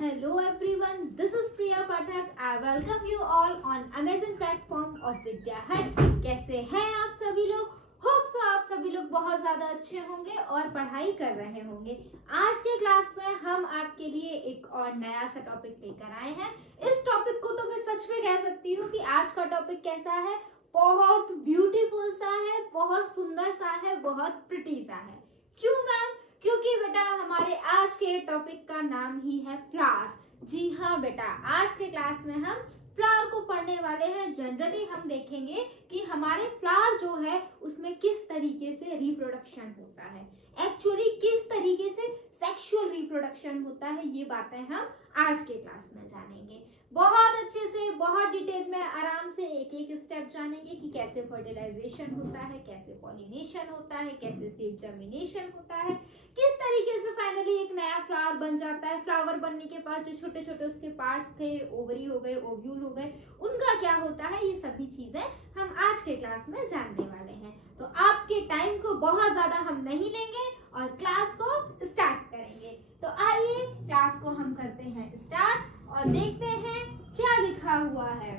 Hello everyone, this is Priya Pathak. I welcome you all on amazing platform of Vidya Hut. कैसे हैं आप सभी लोग? Hope so आप सभी लोग बहुत ज़्यादा अच्छे होंगे और पढ़ाई कर रहे होंगे। आज के क्लास में हम आपके लिए एक और नया सा टॉपिक लेकर आए हैं। इस टॉपिक को तो मैं सच में कह सकती हूँ कि आज का टॉपिक कैसा है, बहुत ब्यूटीफुल सा है, बहुत सुंदर सा है, बहुत प्रिटी सा है। क्यों मैम? क्योंकि बेटा हमारे आज के टॉपिक का नाम ही है फ्लावर। जी हाँ बेटा, आज के क्लास में हम फ्लावर को पढ़ने वाले हैं। जनरली हम देखेंगे कि हमारे फ्लावर जो है उसमें किस तरीके से रिप्रोडक्शन होता है, एक्चुअली किस तरीके से सेक्सुअल रिप्रोडक्शन होता है, ये बातें हम आज के क्लास में जानेंगे। बहुत अच्छे से, बहुत डिटेल में, आराम से एक एक स्टेप जानेंगे कि कैसे फर्टिलाइजेशन होता है, कैसे पॉलिनेशन होता है, कैसे सीड जर्मिनेशन होता है, किस तरीके से फाइनली एक नया फ्लावर बन जाता है। फ्लावर बनने के बाद जो छोटे छोटे उसके पार्ट्स थे, ओवरी हो गए, ओव्यूल हो गए, उनका क्या होता है, ये सभी चीजें हम आज के क्लास में जानने वाले हैं। तो आपके टाइम को बहुत ज्यादा हम नहीं लेंगे और क्लास को स्टार्ट करेंगे। तो आइए क्लास को हम करते हैं स्टार्ट और देखते हैं क्या लिखा हुआ है।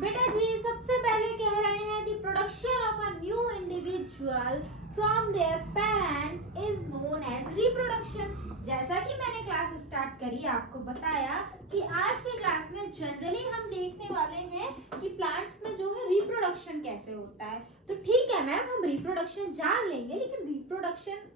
बेटा जी सबसे पहले कह रहे हैं the production of a new individual from their parent is known as reproduction. जैसा कि मैंने क्लास स्टार्ट करी, आपको बताया कि आज के क्लास में जनरली हम देखने वाले हैं कि प्लांट्स में जो है रिप्रोडक्शन कैसे होता है। तो ठीक है मैम, हम रिप्रोडक्शन जान लेंगे, लेकिन रिप्रोडक्शन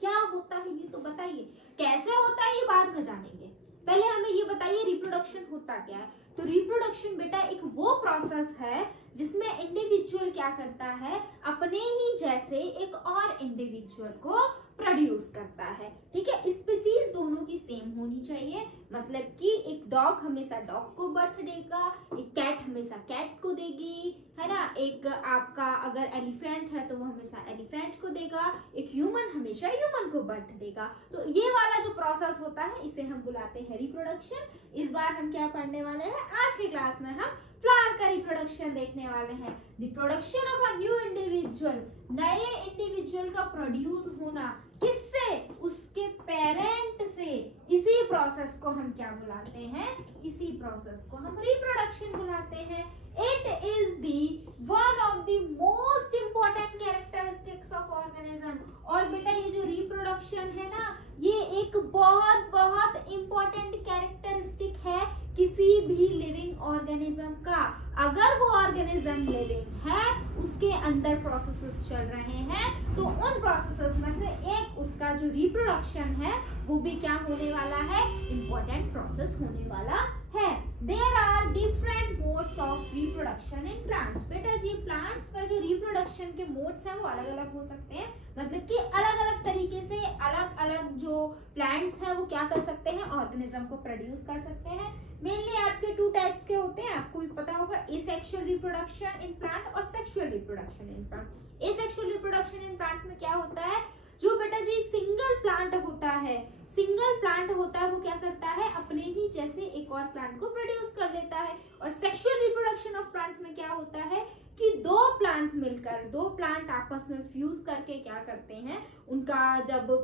क्या होता है ये तो बताइए, कैसे होता है ये बाद में जानेंगे। पहले हमें ये बताइए रिप्रोडक्शन होता क्या है। तो रिप्रोडक्शन बेटा एक वो प्रोसेस है जिसमें इंडिविजुअल क्या करता है, अपने ही जैसे एक और इंडिविजुअल को प्रोड्यूस करता है। ठीक है, स्पीसीज दोनों की सेम होनी चाहिए, मतलब कि एक डॉग हमेशा डॉग को बर्थ देगा, एक कैट हमेशा कैट को देगी, है ना। एक आपका अगर एलिफेंट है तो वो हमेशा एलिफेंट को देगा, एक ह्यूमन हमेशा ह्यूमन को बर्थ देगा। तो ये वाला जो प्रोसेस होता है इसे हम बुलाते हैं रिप्रोडक्शन। इस बार हम क्या पढ़ने वाले हैं, आज की क्लास में हम फ्लावर का रिप्रोडक्शन देखने वाले हैं। The production of a new individual, नए इंडिविजुअल का प्रोड्यूस होना, किससे, उसके पेरेंट से। इसी प्रोसेस को हम क्या बुलाते हैं, इसी प्रोसेस को हम रिप्रोडक्शन बुलाते हैं। It is the one of the most important characteristics of organism. और बेटा ये जो रिप्रोडक्शन है ना, ये एक बहुत बहुत इंपॉर्टेंट कैरेक्टरिस्टिक है किसी भी लिविंग ऑर्गेनिज्म का। अगर वो ऑर्गेनिज्म लिविंग है, उसके अंदर प्रोसेसेस चल रहे हैं, तो उन प्रोसेसेस में से एक उसका जो रिप्रोडक्शन है वो भी क्या होने वाला है, इंपॉर्टेंट प्रोसेस होने वाला है। There are different modes of reproduction in plants. बेटा जी प्लांट्स में जो रिप्रोडक्शन के मोड्स हैं वो अलग अलग हो सकते हैं, मतलब कि अलग अलग तरीके से अलग अलग जो प्लांट्स हैं वो क्या कर सकते हैं, ऑर्गेनिज्म को प्रोड्यूस कर सकते हैं। मेनली आपके टू टाइप्स के होते हैं, आपको भी पता होगा, एसेक्सुअल रिप्रोडक्शन इन प्लांट और sexual reproduction in plant. Asexual reproduction in plant में क्या होता है, जो बेटा जी सिंगल प्लांट होता है, सिंगल प्लांट होता है, वो क्या करता है, अपने ही जैसे एक और प्लांट को प्रोड्यूस कर लेता है। और सेक्सुअल रिप्रोडक्शन ऑफ प्लांट में क्या होता है कि दो प्लांट मिलकर, दो प्लांट आपस में फ्यूज करके क्या करते हैं, उनका जब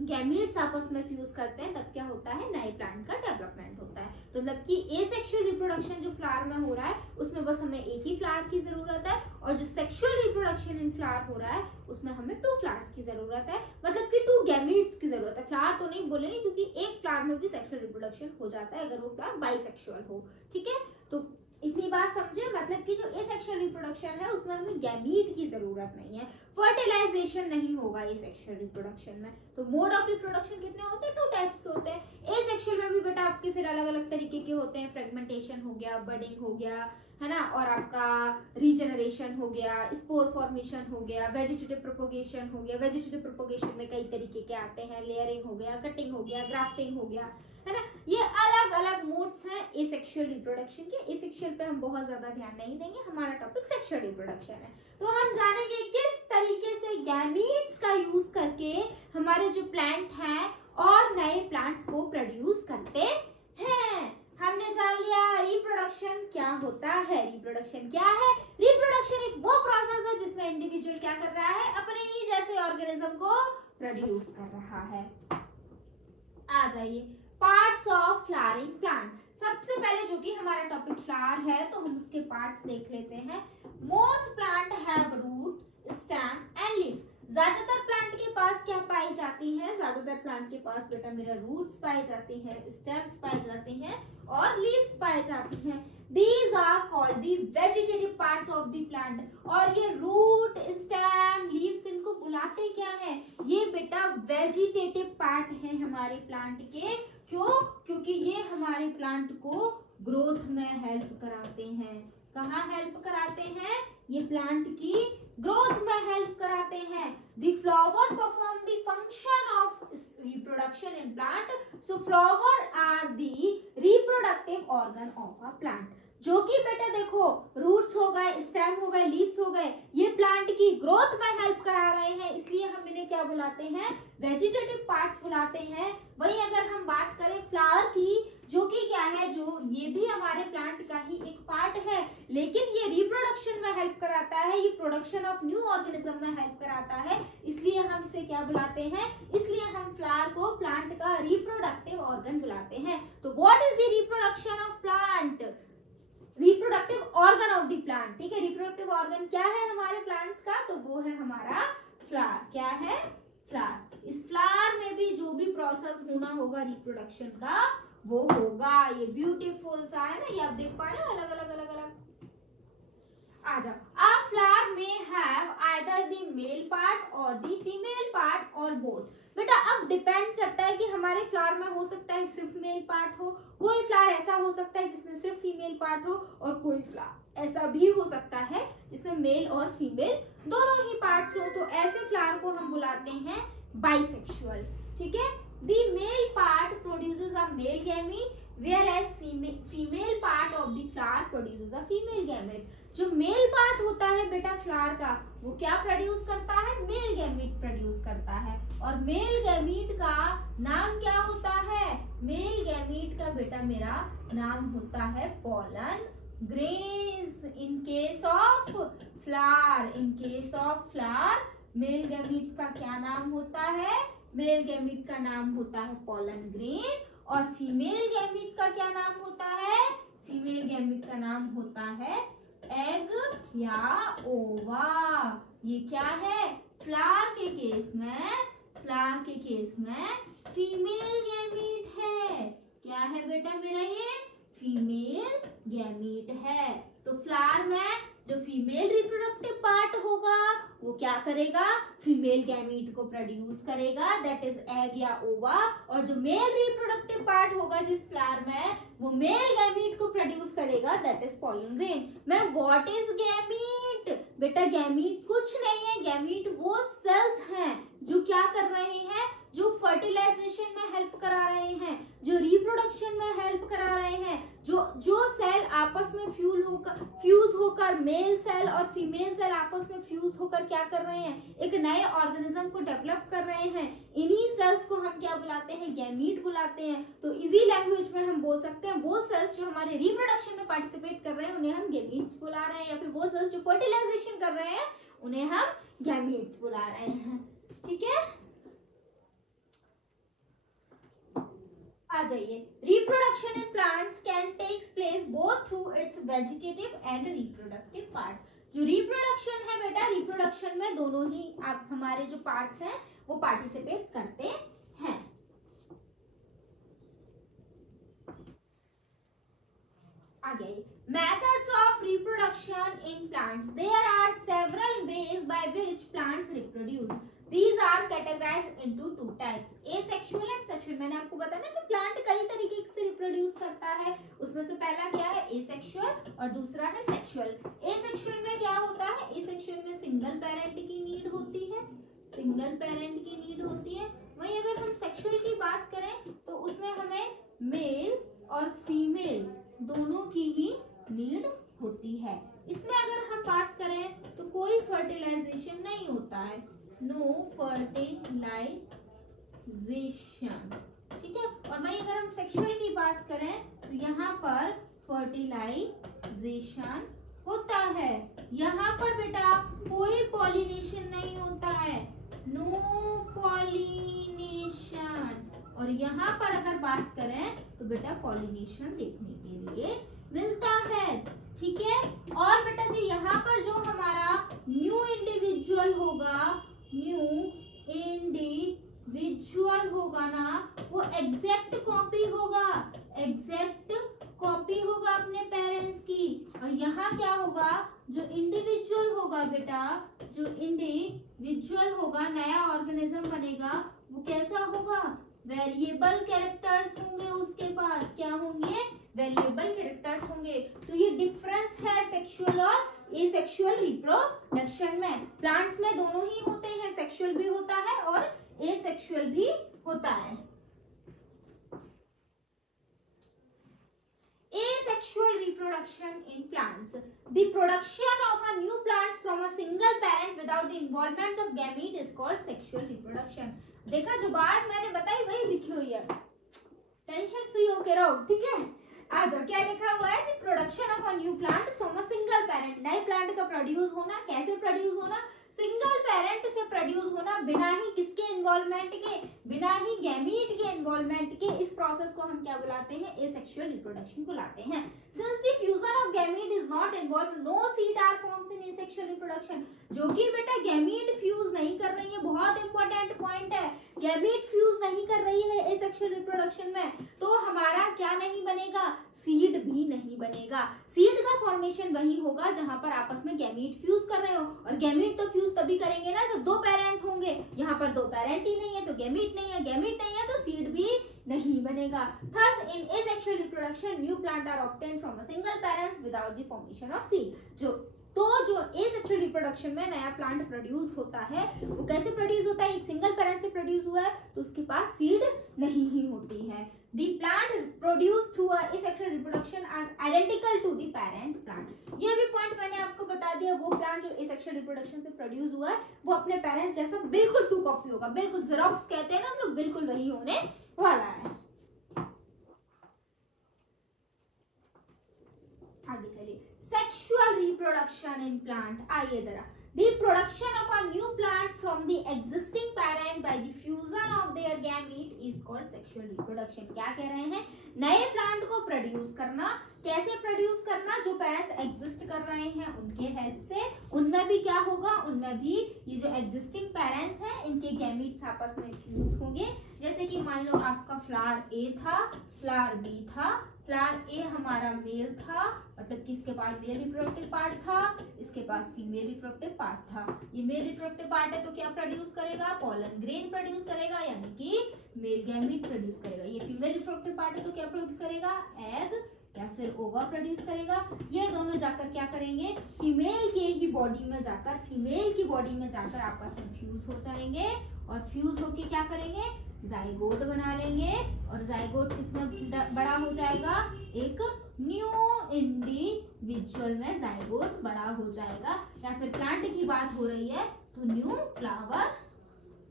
गैमीट्स आपस में फ्यूज करते हैं तब क्या होता है, नए प्लांट का डेवलपमेंट होता है। तो मतलब कि एसेक्सुअल रिप्रोडक्शन जो फ्लावर में हो रहा है उसमें बस हमें एक ही फ्लावर की जरूरत है, और जो सेक्सुअल रिप्रोडक्शन इन फ्लावर हो रहा है उसमें हमें टू फ्लावर्स की जरूरत है, मतलब कि टू गैमीट्स की जरूरत है। फ्लावर तो नहीं बोलेंगे क्योंकि एक फ्लावर में भी सेक्सुअल रिप्रोडक्शन हो जाता है अगर वो फ्लावर बाइसेक्सुअल हो। ठीक है, तो इतनी बात समझे, मतलब कि जो एसेक्सुअल रिप्रोडक्शन है उसमें हमें गैमीट की जरूरत नहीं है, फर्टिलाइजेशन नहीं होगा एसेक्सुअल रिप्रोडक्शन में। तो मोड ऑफ रिप्रोडक्शन कितने होते हैं, टू टाइप्स के होते हैं। एसेक्सुअल में भी बेटा आपके फिर अलग अलग तरीके के होते हैं, फ्रेगमेंटेशन हो गया, बडिंग हो गया, है ना, और आपका रीजनरेशन हो गया, स्पोर फॉर्मेशन हो गया, वेजिटेटिव प्रोपोगेशन हो गया। वेजिटेटिव प्रोपोगेशन में कई तरीके के आते हैं, लेयरिंग हो गया, कटिंग हो गया, ग्राफ्टिंग हो गया, है ना। ये अलग अलग मोड्स हैं एसेक्सुअल रिप्रोडक्शन के। एसेक्सुअल पे हम बहुत ज्यादा ध्यान नहीं देंगे, हमारा टॉपिक सेक्सुअल रिप्रोडक्शन है। तो हम जानेंगे किस तरीके से गैमीट्स का यूज करके हमारे जो प्लांट हैं और नए प्लांट को प्रोड्यूस करते हैं। हमने जान लिया रिप्रोडक्शन क्या होता है। रिप्रोडक्शन क्या है, रिप्रोडक्शन एक वो प्रोसेस है जिसमें इंडिविजुअल क्या कर रहा है, अपने ही जैसे ऑर्गेनिज्म को प्रोड्यूस कर रहा है। आ जाइए पार्ट्स ऑफ फ्लावरिंग प्लांट। सबसे पहले जो कि हमारा टॉपिक फ्लावर है तो हम उसके पार्ट्स देख लेते हैं। Most plant have root, stem and leaf. ज्यादातर प्लांट के पास क्या पाई जाती है? ज्यादातर प्लांट के पास बेटा मेरा रूट्स पाई जाती हैं, स्टेम्स पाए जाते हैं और लीव्स पाए जाती हैं। These are called the vegetative parts of the plant। और ये रूट, स्टेम, लीव्स इनको बुलाते क्या है? ये बेटा वेजिटेटिव पार्ट है हमारे प्लांट के। क्यों? क्योंकि ये हमारे प्लांट को ग्रोथ में हेल्प कराते हैं। कहाँ हेल्प कराते हैं? ये प्लांट की ग्रोथ में हेल्प कराते हैं। The flower perform the function of reproduction in plant. So flower are the reproductive organ of a plant। जो कि बेटा देखो रूट्स हो गए, स्टेम हो गए, लीव्स हो गए, ये प्लांट की ग्रोथ में हेल्प करा रहे हैं, इसलिए हम इन्हें क्या बुलाते हैं? वेजिटेटिव पार्ट्स बुलाते हैं। वहीं अगर हम बात करें फ्लावर की, जो कि क्या है, जो ये भी हमारे प्लांट का ही एक पार्ट है, लेकिन ये रिप्रोडक्शन में हेल्प कराता है, ये प्रोडक्शन ऑफ न्यू ऑर्गेनिज्म में हेल्प कराता है, इसलिए हम इसे क्या बुलाते हैं? इसलिए हम फ्लावर को प्लांट का रिप्रोडक्टिव ऑर्गन बुलाते हैं। तो what is the reproduction of plant? Reproductive organ of the plant. ठीक है, रिप्रोडक्टिव ऑर्गन क्या है हमारे प्लांट्स का? तो वो है हमारा फ्लावर। क्या है? फ्लावर। इस फ्लावर में भी जो भी प्रोसेस होना होगा रिप्रोडक्शन का वो होगा। ये ब्यूटीफुल सा है ना, ये आप देख पा रहे हो अलग अलग अलग अलग। आ जाओ। A flower may have either the male part or the female part or both। बेटा अब डिपेंड करता है कि हमारे फ्लावर में हो सकता है सिर्फ मेल पार्ट हो, कोई फ्लावर ऐसा हो सकता है जिसमें सिर्फ फीमेल पार्ट हो, और कोई फ्लावर ऐसा भी हो सकता है जिसमें मेल और फीमेल दोनों ही पार्ट्स हो। तो ऐसे फ्लावर को हम बुलाते हैं बाइसेक्सुअल। ठीक है, the male part produces a male gamete whereas female part of the flower produces a female gamete। जो मेल पार्ट होता है बेटा फ्लावर का वो क्या प्रोड्यूस करता है? मेल गैमीट प्रोड्यूस करता है। और मेल गैमीट का नाम क्या होता है? मेल गैमीट का बेटा मेरा नाम होता है pollen grains. In case of flower, in case of flower male gamete का क्या नाम होता है? मेल गैमीट का नाम होता है पोलन ग्रेन, और फीमेल गैमीट का क्या नाम होता है? फीमेल गैमीट का नाम होता है एग या ओवा। ये क्या है? फ्लावर के केस में, फ्लावर के केस में फीमेल गैमीट है। क्या है बेटा मेरा? ये फीमेल गैमीट है। तो फ्लावर में जो फीमेल रिप्रोडक्टिव पार्ट होगा वो क्या करेगा? फीमेल गैमीट को प्रोड्यूस करेगा, दैट इज एग या ओवा। और जो मेल रिप्रोडक्टिव पार्ट होगा जिस फ्लावर में वो मेल गैमीट को प्रोड्यूस करेगा, that is pollen grain. Ma'am what is gamete? बेटा गैमीट कुछ नहीं है, गैमीट वो सेल्स हैं जो क्या कर रहे हैं? जो फर्टिलाइजेशन में हेल्प करा रहे हैं, जो रिप्रोडक्शन में हेल्प करा रहे हैं, जो सेल आपस में फ्यूज होकर मेल सेल और फीमेल सेल आपस में फ्यूज होकर क्या कर रहे हैं? एक नए ऑर्गेनिज्म को डेवलप कर रहे हैं। इन्हीं सेल्स को हम क्या बुलाते हैं? गैमीट बुलाते हैं। तो इजी लैंग्वेज में हम बोल सकते हैं वो सेल्स जो हमारे रिप्रोडक्शन में पार्टिसिपेट कर रहे हैं उन्हें हम गैमीट्स बुला रहे हैं, या फिर वो सेल्स जो फर्टिलाइजेशन कर रहे हैं उन्हें हम गैमीट्स बुला रहे हैं। ठीक है, आ जाइए। Reproduction in plants can takes place both through its vegetative and reproductive part. जो रिप्रोडक्शन है बेटा, रिप्रोडक्शन में दोनों ही आप हमारे जो पार्ट्स हैं वो पार्टिसिपेट करते हैं। आगे methods of reproduction in plants. There are several ways by which plants reproduce. These are categorized into two types, asexual and sexual। मैंने आपको बताया ना कि प्लांट कई तरीके से रिप्रोड्यूस करता है, उसमें से पहला क्या है? एसेक्सुअल, और दूसरा है सेक्सुअल। एसेक्सुअल में क्या होता है? एसेक्सुअल में सिंगल पेरेंट की नीड होती है, सिंगल पेरेंट की नीड होती है। वहीं अगर हम सेक्सुअल की बात करें तो उसमें हमें मेल और फीमेल दोनों की ही नीड होती है। इसमें अगर हम बात करें तो कोई फर्टिलाइजेशन नहीं होता है, नो फर्टिलाइजेशन। ठीक है, और वहीं अगर हम सेक्सुअल की बात करें तो यहाँ पर फर्टिलाइजेशन होता है। यहाँ पर बेटा कोई पॉलिनेशन नहीं होता है, नो पॉलिनेशन। पॉलिनेशन। और यहाँ पर अगर बात करें तो बेटा पॉलिनेशन देखने के लिए मिलता है, ठीक है। और बेटा जी यहाँ पर जो हमारा न्यू इंडिविजुअल होगा, न्यू इंडिविजुअल होगा ना, वो एग्जैक्ट कॉपी होगा, एग्जैक्ट कॉपी होगा अपने पेरेंट्स की। और यहाँ क्या होगा, जो इंडिविजुअल होगा बेटा, जो इंडिविजुअल होगा, नया ऑर्गेनिज्म बनेगा, वो कैसा होगा, वेरिएबल कैरेक्टर्स होंगे उसके पास। क्या होंगे, वेरिएबल कैरेक्टर्स होंगे। तो ये डिफरेंस है सेक्सुअल और एसेक्सुअल रिप्रोडक्शन में। प्लांट्स में दोनों ही होते हैं, सेक्सुअल भी होता है और एसेक्सुअल भी होता है। Asexual reproduction in plants, the production of a new plant from a single parent without the involvement of gamete is called sexual reproduction। देखा, जो बात मैंने बताई वही लिखी हुई है, टेंशन फ्री होके रहो, ठीक है। आ जाओ, क्या लिखा हुआ है, the production of a new plant from a single parent, नए प्लांट का प्रोड्यूस होना, कैसे प्रोड्यूस होना, सिंगल पेरेंट से प्रोड्यूस होना, बिना ही किसके इन्वॉल्वमेंट के, बिना ही गैमीट के इन्वॉल्वमेंट के। इस प्रोसेस को हम क्या बुलाते हैं, एसेक्सुअल रिप्रोडक्शन बुलाते हैं। Since the fusion of gamete is not involved, no seed are forms in asexual reproduction. जो कि बेटा गैमीट फ्यूज नहीं कर रही है, बहुत इंपॉर्टेंट पॉइंट है, गैमीट फ्यूज नहीं कर रही है एसेक्सुअल रिप्रोडक्शन में, तो हमारा क्या नहीं बनेगा, सीड भी नहीं बनेगा। सीड का फॉर्मेशन वही होगा जहां पर आपस में गैमीट फ्यूज कर रहे हो, और गैमीट तो फ्यूज तभी करेंगे ना जब दो पेरेंट होंगे। यहाँ पर दो पेरेंट ही नहीं है तो गैमीट नहीं है, गैमीट नहीं है तो सीड भी नहीं बनेगा। Thus in asexual reproduction new plant are obtained from a single parents without the formation of seed। जो एसेक्सुअल रिप्रोडक्शन में नया प्लांट प्रोड्यूस होता है, वो कैसे प्रोड्यूस होता है, एक सिंगल पेरेंट से प्रोड्यूस हुआ है तो उसके पास सीड नहीं ही होती है। The plant produced through a asexual reproduction as identical to the parent plant। ये भी पॉइंट मैंने आपको बता दिया, वो प्लांट जो एसेक्सुअल रिप्रोडक्शन से प्रोड्यूस हुआ है वो अपने पेरेंट्स जैसा बिल्कुल टू कॉपी होगा, बिल्कुल जेरोक्स कहते हैं ना हम लोग, बिल्कुल वही होने वाला है। आगे चलिए, सेक्सुअल रिप्रोडक्शन इन प्लांट। आइए जरा, the production of a new plant from the existing parent by the fusion of their gamete is called sexual reproduction। क्या कह रहे हैं, नए प्लांट को प्रोड्यूस करना, कैसे प्रोड्यूस करना, जो पेरेंट्स एग्जिस्ट कर रहे हैं उनके हेल्प से, उनमें भी क्या होगा, उनमें भी ये जो एग्जिस्टिंग पेरेंट्स हैं इनके गैमीट्स आपस में फ्यूज होंगे। जैसे कि मान लो आपका फ्लावर ए था, फ्लावर बी था, फ्लावर ए हमारा मेल था, मतलब कि इसके पास मेल रिप्रोडक्टिव पार्ट था, इसके पास फीमेल रिप्रोडक्टिव पार्ट था। ये मेल रिप्रोडक्टिव पार्ट है तो क्या प्रोड्यूस करेगा, पोलन ग्रेन प्रोड्यूस करेगा, यानी कि मेल गैमीट प्रोड्यूस करेगा। ये फीमेल रिप्रोडक्टिव पार्ट है तो क्या प्रोड्यूस करेगा, एग या फिर ओवा प्रोड्यूस करेगा। ये दोनों जाकर क्या करेंगे, फीमेल के ही बॉडी में जाकर, फीमेल की बॉडी में जाकर आपस में फ्यूज हो जाएंगे, और फ्यूज होके क्या करेंगे, जाइगोट बना लेंगे। और जाइगोट किसमें बड़ा हो जाएगा, एक न्यू इंडिविजुअल में जाइगोट बड़ा हो जाएगा। या फिर प्लांट की बात हो रही है तो न्यू फ्लावर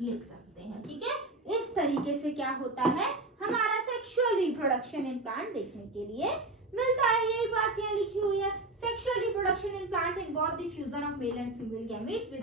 लिख सकते हैं, ठीक है। इस तरीके से क्या होता है, हमारा सेक्सुअल रिप्रोडक्शन इन प्लांट देखने के लिए मिलता है। यही बात यहाँ लिखी हुई है, sexual reproduction in plant involve the fusion of male and female gamete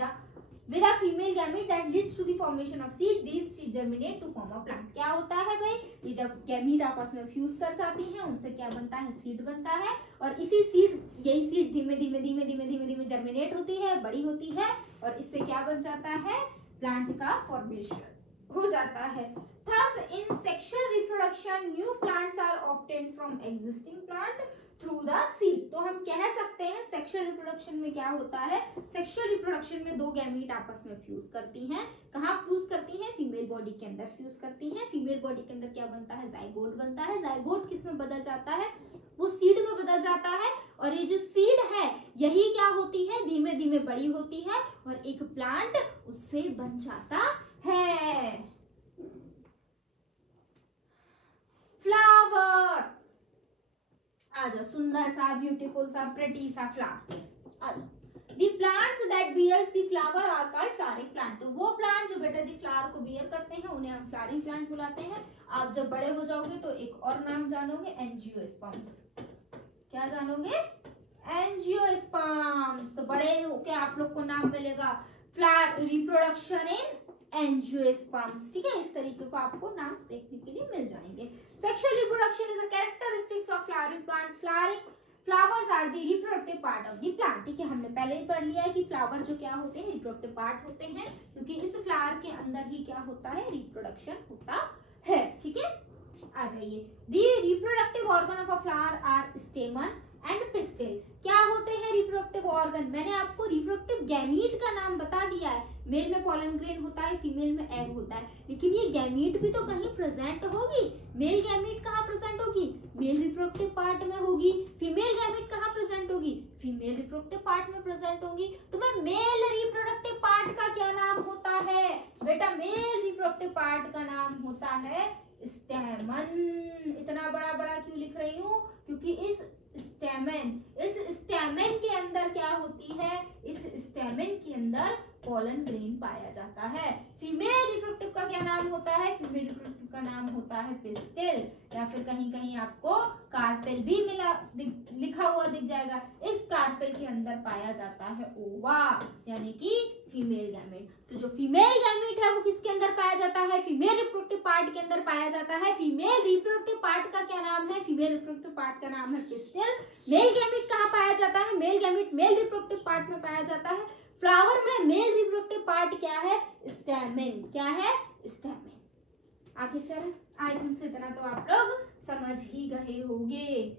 with a female gamete that leads to the formation of seed। These seed germinate to form a plant। क्या होता है भाई, ये जब गैमीट आपस में fuse कर जाती हैं उनसे क्या बनता है, सीड बनता है, और इसी सीड, यही सीड धीमे धीमे धीमे धीमे धीमे धीमे जर्मिनेट होती है, बड़ी होती है, और इससे क्या बन जाता है, प्लांट का फॉर्मेशन हो जाता है। Thus in sexual reproduction new plants are obtained from existing plant through the seed। तो हम कह सकते हैं सेक्सुअल रिप्रोडक्शन में क्या होता है, सेक्सुअल रिप्रोडक्शन में दो गैमीट आपस में फ्यूज करती हैं। कहाँ फ्यूज करती हैं, फीमेल बॉडी के अंदर फ्यूज करती हैं। फीमेल बॉडी के अंदर क्या बनता है, जाइगोट बनता है। जाइगोट किस में बदल जाता है, वो सीड में बदल जाता है, और ये जो सीड है यही क्या होती है, धीमे धीमे बड़ी होती है, और एक प्लांट उससे बन जाता है। फ्लावर, आ जाओ, सुंदर सा, ब्यूटीफुल सा, प्रेटी सा फ्लावर, आ जाओ। The plants that bears the flower are called flowering plant। तो वो प्लांट जो बेटा जी फ्लावर को बियर करते हैं उन्हें हम फ्लावरिंग प्लांट बुलाते हैं। आप जब बड़े हो जाओगे तो एक और नाम जानोगे, एंजियोस्पर्म्स। क्या जानोगे, एंजियोस्पर्म्स। तो बड़े होके आप लोग को नाम मिलेगा फ्लावर रिप्रोडक्शन इन एंजियोस्पर्म्स, ठीक है। इस तरीके को आपको नाम देखने के लिए मिल जाएंगे। Sexual reproduction is a characteristics of flowering plant. Flowers are the reproductive part of the plant, ठीक है। हमने पहले ही पढ़ लिया है कि फ्लावर जो क्या होते हैं, रिप्रोडक्टिव पार्ट होते हैं, क्योंकि इस फ्लावर के अंदर ही क्या होता है, रिप्रोडक्शन होता है, ठीक है। आ जाइए, the reproductive organ of a flower are stamen and pistil. क्या होते हैं रिप्रोडक्टिव ऑर्गन? मैंने आपको रिप्रोडक्टिव गैमीट का नाम बता दिया है। मेल में पॉलन ग्रेन होता है, फीमेल में एग होता है, लेकिन ये गैमीट भी तो कहीं प्रेजेंट होगी। मेल गैमीट कहाँ प्रेजेंट होगी? मेल रिप्रोडक्टिव पार्ट में होगी। फीमेल गैमीट कहाँ प्रेजेंट होगी? फीमेल रिप्रोडक्टिव पार्ट में प्रेजेंट होगी। तो मैं मेल रिप्रोडक्टिव पार्ट का क्या नाम होता है बेटा? मेल रिप्रोडक्टिव पार्ट का नाम होता है स्टेमन। इतना बड़ा बड़ा क्यों लिख रही हूँ? क्योंकि इस स्टेमन के अंदर क्या होती है? इस स्टेमन के अंदर पॉलन ग्रेन पाया जाता है। फीमेल रिप्रोडक्टिव का क्या नाम होता है? फीमेल रिप्रोडक्टिव का नाम होता है पिस्टिल, या फिर कहीं कहीं आपको कार्पेल भी लिखा हुआ दिख जाएगा। इस कार्पेल के अंदर पाया जाता है ओवा, यानी कि फीमेल गैमेट। तो जो फीमेल गैमेट है वो किसके अंदर पाया जाता है? फीमेल रिप्रोडक्टिव पार्ट के अंदर पाया जाता है। फीमेल रिप्रोडक्टिव पार्ट का क्या नाम है? फीमेल रिप्रोडक्टिव पार्ट का नाम है पिस्टिल। मेल गैमेट कहाँ पाया जाता है? Male gamete male reproductive part में पाया जाता है। फ्लावर में मेल रिप्रोडक्टिव पार्ट क्या है? स्टैमेन। क्या है? स्टैमेन। आगे चल, आई थिंक सो इतना तो आप लोग समझ ही गए होंगे।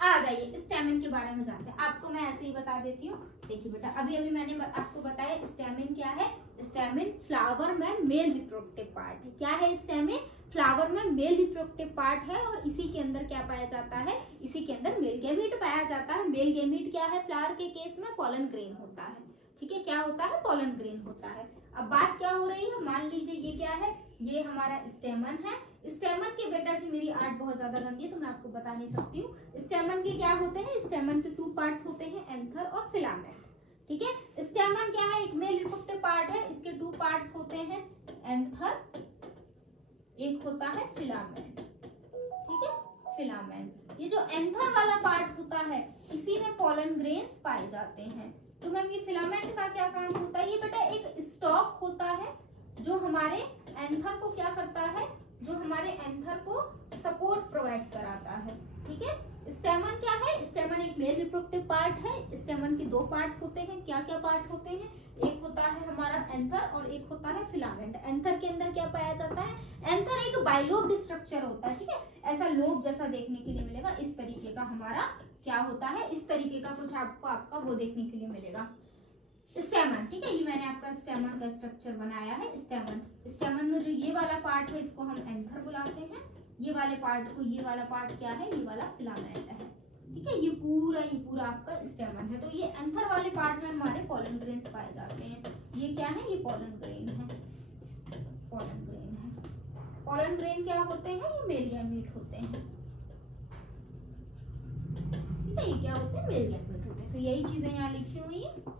आ जाइए, स्टैमेन के बारे में जानते हैं। आपको मैं ऐसे ही बता देती हूँ। देखिए बेटा, अभी अभी मैंने आपको बताया स्टैमेन क्या है। स्टैमेन फ्लावर में मेल रिप्रोडक्टिव पार्ट है। क्या है स्टैमेन? फ्लावर में मेल रिप्रोडक्टिव पार्ट है, और इसी के अंदर क्या पाया जाता है? इसी के अंदर मेल गैमीट पाया जाता है। मेल गैमीट क्या है? फ्लावर के केस में पॉलन ग्रेन होता है, ठीक है। क्या होता है? पॉलन ग्रेन होता है। अब बात क्या हो रही है? मान लीजिए ये क्या है? ये हमारा स्टेमन है। स्टेमन के बेटा जी, मेरी आर्ट बहुत ज्यादा गंदी है तो मैं आपको बता नहीं सकती हूँ। स्टेमन के क्या होते हैं? स्टेमन के 2 पार्ट्स होते हैं, एंथर और फिलामेंट, ठीक है। स्टेमन क्या है? एक मेल रिप्रोडक्टिव पार्ट है, इसके 2 पार्ट्स होते हैं, एंथर, एक होता है फिलामेंट, ठीक है, फिलामेंट। ये जो एंथर वाला पार्ट होता है, इसी में पॉलन ग्रेन्स पाए जाते हैं। तो मैम ये फिलामेंट का क्या काम होता है? ये बेटा एक स्टॉक होता है जो हमारे एंथर को क्या करता है? जो हमारे एंथर को सपोर्ट प्रोवाइड कराता है, ठीक है। स्टेमन क्या है? स्टेमन एक मेल रिप्रोडक्टिव पार्ट है। स्टेमन के 2 पार्ट होते हैं। क्या क्या पार्ट होते हैं? एक होता है हमारा एंथर और एक होता है फिलामेंट। एंथर के अंदर क्या पाया जाता है? एंथर एक बाइलोब्ड स्ट्रक्चर होता है, ठीक है। ऐसा लोब जैसा देखने के लिए मिलेगा। इस तरीके का हमारा क्या होता है? इस तरीके का कुछ आपको आपका वो देखने के लिए मिलेगा, स्टेमन, ठीक है। ये मैंने आपका स्टेमन का स्ट्रक्चर बनाया है। स्टेमन, स्टेमन में जो ये वाला पार्ट है इसको हम एंथर बुलाते हैं। ये वाले पार्ट को, ये वाला पार्ट क्या है? ये वाला फिलामेंट है, ठीक है। ये पूरा आपका स्टेमन है। तो ये एंथर वाले पार्ट में हमारे पॉलन ग्रेन्स पाए जाते हैं। ये क्या है? ये पॉलन ग्रेन है, पॉलन ग्रेन है। पॉलन ग्रेन क्या होते हैं? ये मेल गैमीट होते हैं, ठीक है। ये क्या होते हैं? मेल गैमीट होते हैं। तो यही चीजें यहाँ लिखी हुई है।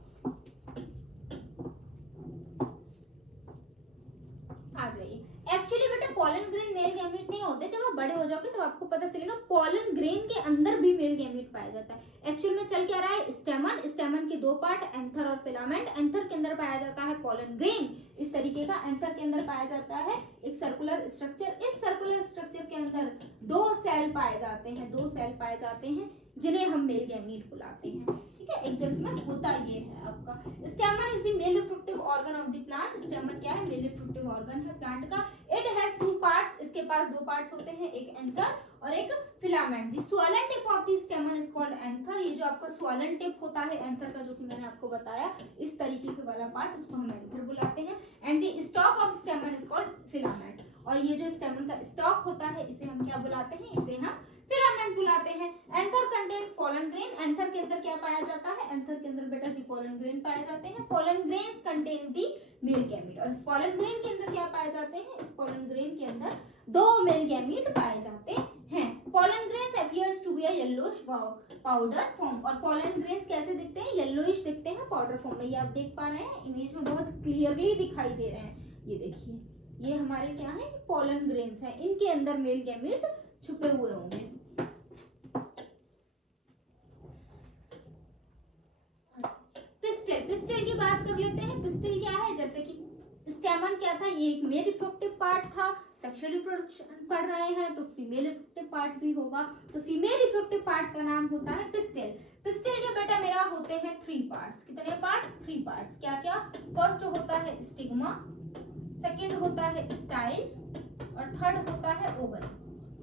एक्चुअली बेटा पॉलन ग्रेन मेल गैमीट नहीं होते। जब आप बड़े हो जाओगे तो आपको पता चलेगा पॉलन ग्रेन के अंदर भी मेल गैमीट पाया जाता है। एक्चुअल में चल क्या रहा है? स्टेमन, स्टेमन के 2 पार्ट, एंथर और फिलामेंट। एंथर के अंदर पाया जाता है पॉलन ग्रेन, इस तरीके का एंथर के अंदर पाया जाता है एक सर्कुलर स्ट्रक्चर। इस सर्कुलर स्ट्रक्चर के अंदर 2 सेल पाए जाते हैं, 2 सेल पाए जाते हैं जिन्हें हम मेल गैमीट बुलाते हैं, ठीक है। एग्जैक्ट में होता ये है आपका। स्टेमन is the male reproductive organ of the plant. स्टेमन क्या है? मेल रिप्रोडक्टिव ऑर्गन है प्लांट का। इट हैज 2 पार्ट्स, इसके पास 2 पार्ट्स होते हैं, एक एंथर और एक filament. The swollen tip of the स्टेमन is called anther. ये जो आपका स्वॉलन टिप होता है एंथर का, जो कि मैंने आपको बताया, इस तरीके के वाला पार्ट, उसको हम एंथर बुलाते हैं। And the stock of स्टेमन is called filament. और ये जो स्टेमन का स्टॉक होता है इसे हम क्या बुलाते हैं? इसे हम फिलामेंट बुलाते हैं। Anther contains pollen grain. Anther के अंदर क्या पाया जाता है? एंथर के अंदर बेटा जी पॉलन ग्रेन पाए जाते हैं। Pollen grains contains the male gamete. और इस पॉलन ग्रेन के अंदर क्या पाए जाते हैं? इस पॉलन ग्रेन के अंदर 2 मेल गैमीट पाए जाते हैं। Pollen grains appears to be a yellowish powder form. और पॉलन ग्रेन्स कैसे दिखते हैं? येलोइश दिखते हैं पाउडर फॉर्म में। ये आप देख पा रहे हैं, इमेज में बहुत क्लियरली दिखाई दे रहे हैं। ये देखिए, ये हमारे क्या है? पॉलन ग्रेन्स है। इनके अंदर मेल गैमीट छुपे हुए होंगे। बात कर लेते हैं पिस्टिल क्या है। जैसे कि स्टेमन क्या था, ये एक मेल रिप्रोडक्टिव पार्ट था। सेक्सुअल रिप्रोडक्शन पढ़ रहे हैं तो फीमेल रिप्रोडक्टिव पार्ट भी होगा, तो फीमेल रिप्रोडक्टिव पार्ट का नाम होता है पिस्टिल। पिस्टिल के बेटा मेरा होते हैं 3 पार्ट्स। कितने पार्ट्स? 3 पार्ट्स। क्या क्या? फर्स्ट होता है स्टिग्मा, सेकंड होता है स्टाइल और थर्ड होता है ओवरी।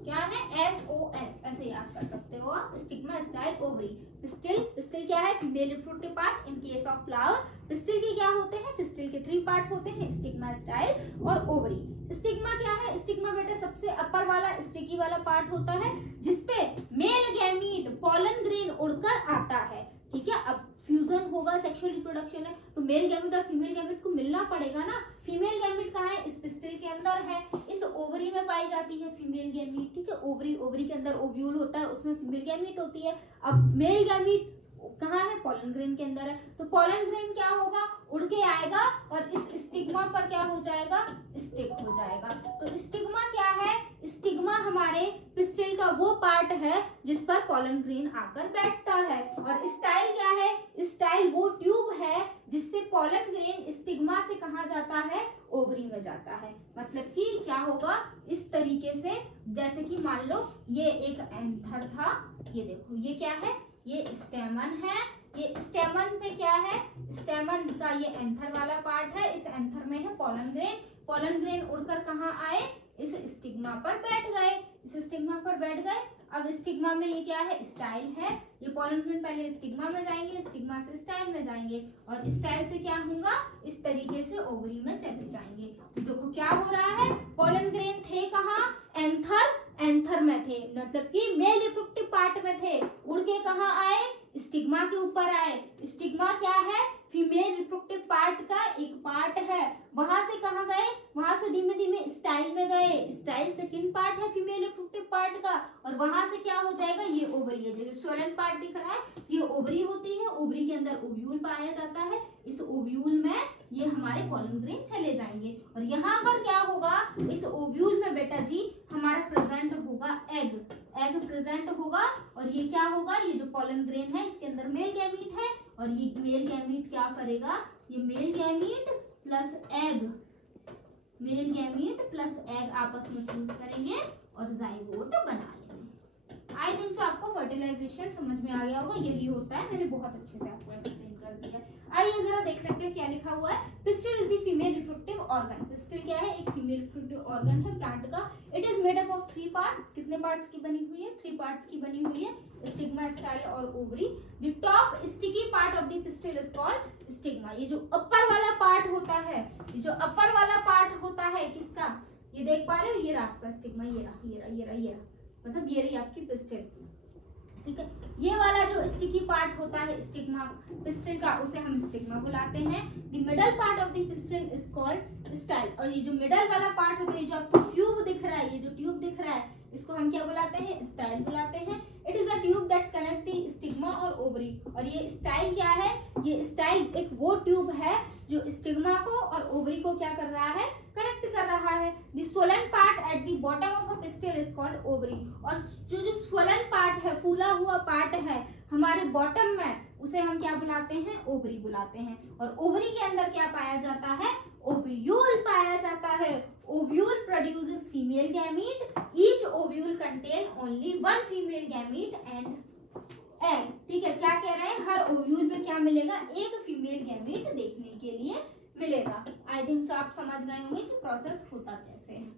क्या है? SOS, ऐसे याद कर सकते हो आप। Stigma, style, ovary. Pistil, pistil क्या है? Female reproductive part. In case of flower pistil के क्या होते हैं? पिस्टिल के 3 पार्ट्स होते हैं, स्टिग्मा, स्टाइल और ओवरी। स्टिग्मा क्या है? स्टिग्मा बेटा सबसे अपर वाला स्टिकी वाला पार्ट होता है जिसपे मेल गैमीट पॉलन ग्रेन उड़कर आता है। ठीक है, अब फ्यूजन होगा, सेक्सुअल रिप्रोडक्शन है, तो मेल गैमीट और फीमेल गैमीट को मिलना पड़ेगा ना। फीमेल गैमीट कहाँ है? इस पिस्टिल के अंदर है, इस ओवरी में पाई जाती है फीमेल गैमीट। ठीक है, ओवरी, ओवरी के अंदर ओव्यूल होता है, उसमें फीमेल गैमीट होती है। अब मेल गैमीट कहाँ है? पॉलन ग्रेन के अंदर है, तो पॉलन ग्रेन क्या होगा? उड़ के आएगा और इस स्टिग्मा पर क्या हो जाएगा? स्टिक हो जाएगा। तो स्टिग्मा क्या है? स्टिग्मा हमारे पिस्टिल का वो पार्ट है जिस पर पॉलन ग्रेन आकर बैठता है। और स्टाइल क्या है? स्टाइल वो ट्यूब है जिससे पॉलन ग्रेन स्टिग्मा से कहाँ जाता है? ओवरी में जाता है। मतलब कि क्या होगा? इस तरीके से, जैसे कि मान लो ये एक एंथर था, ये देखो ये क्या है? ये स्टेमन है। ये स्टेमन पे क्या है? स्टेमन का ये एंथर वाला पार्ट है, इस एंथर में है पॉलन ग्रेन। पॉलन ग्रेन उड़कर कहाँ आए? इस स्टिग्मा पर बैठ गए, इस स्टिग्मा पर बैठ गए। अब स्टिग्मा में ये क्या है? स्टाइल है। ये पॉलन ग्रेन पहले स्टिग्मा में जाएंगे, स्टिग्मा से स्टाइल में जाएंगे और स्टाइल से क्या होगा? इस तरीके से ओवरी में चले जाएंगे। तो देखो क्या हो रहा है? पॉलन ग्रेन थे कहाँ? एंथर, एंथर में थे, मतलब कि मेल रिप्रोडक्टिव पार्ट में थे। उड़ के कहाँ आए? स्टिग्मा के ऊपर आए। स्टिग्मा क्या है? फीमेल रिप्रोडक्टिव पार्ट का एक पार्ट है। वहां से कहाँ गए? वहां से धीमे धीमे स्टाइल में गए। स्टाइल सेकंड पार्ट है फीमेल रिप्रोडक्टिव पार्ट का, और वहां से क्या हो जाएगा? ये ओवरी है, जो स्वोलन पार्ट दिख रहा है ये ओवरी होती है। ओवरी के अंदर ओव्यूल पाया जाता है, इस ओव्यूल में ये हमारे पॉलन ग्रेन चले जाएंगे और यहाँ पर क्या होगा? इस ओव्यूल में बेटा जी हमारा प्रेजेंट होगा एग, एग प्रेजेंट होगा। और ये क्या होगा? ये जो पॉलन ग्रेन है इसके अंदर मेल गैमीट है और ये मेल गैमीट क्या करेगा? ये male gamete plus egg, male gamete plus egg आपस में फ्यूज करेंगे और जाइगोट बना लेंगे। आई थिंक सो आपको फर्टिलाइजेशन समझ में आ गया होगा, यही होता है। मैंने बहुत अच्छे से आपको एक्सप्लेन कर दिया। आइए जरा देख लेते हैं क्या लिखा हुआ है। Pistil is the female reproductive organ. Pistil क्या है? एक फीमेल रिप्रोडक्टिव ऑर्गन है प्लांट का। It is made up of 3 part. कितने पार्ट्स की बनी हुई है? 3 पार्ट्स की बनी हुई है, स्टिग्मा, स्टाइल और ovary. The top sticky part of the pistil is called stigma. ये जो अपर वाला पार्ट होता है, ये जो अपर वाला पार्ट होता है किसका? ये देख पा रहे हो? ये रहा आपका स्टिग्मा, ये रहा, ये रहा, ये रहा, ये रहा, मतलब ये रही आपकी पिस्टिल। ठीक है, ये वाला जो स्टिकी पार्ट होता है स्टिग्मा पिस्टिल का, उसे हम स्टिग्मा बुलाते हैं। The middle part of the pistil is called style. और ये जो मिडल वाला पार्ट होता है, जो आपको ट्यूब दिख रहा है, ये जो ट्यूब दिख रहा है, इसको हम क्या बुलाते हैं? स्टाइल बुलाते हैं। It is a tube that connect the stigma और ओवरी। और ये स्टाइल क्या है? ये स्टाइल एक वो ट्यूब है जो स्टिग्मा को और ओवरी को क्या कर रहा है? कनेक्ट कर रहा है। The swollen part at the bottom of a pistil is called ovary. और जो स्वोलन पार्ट है, फूला हुआ पार्ट है हमारे बॉटम में, उसे हम क्या बुलाते हैं? ओवरी बुलाते हैं। और ओवरी के अंदर क्या पाया जाता है? ओव्यूल पाया जाता है। Ovule produces female gamete. Each ovule contain only 1 female gamete and egg. ठीक है, क्या कह रहे हैं? हर ओव्यूल में क्या मिलेगा? एक फीमेल गैमीट देखने के लिए मिलेगा। आई थिंक सो आप समझ गए होंगे कि प्रोसेस होता कैसे है।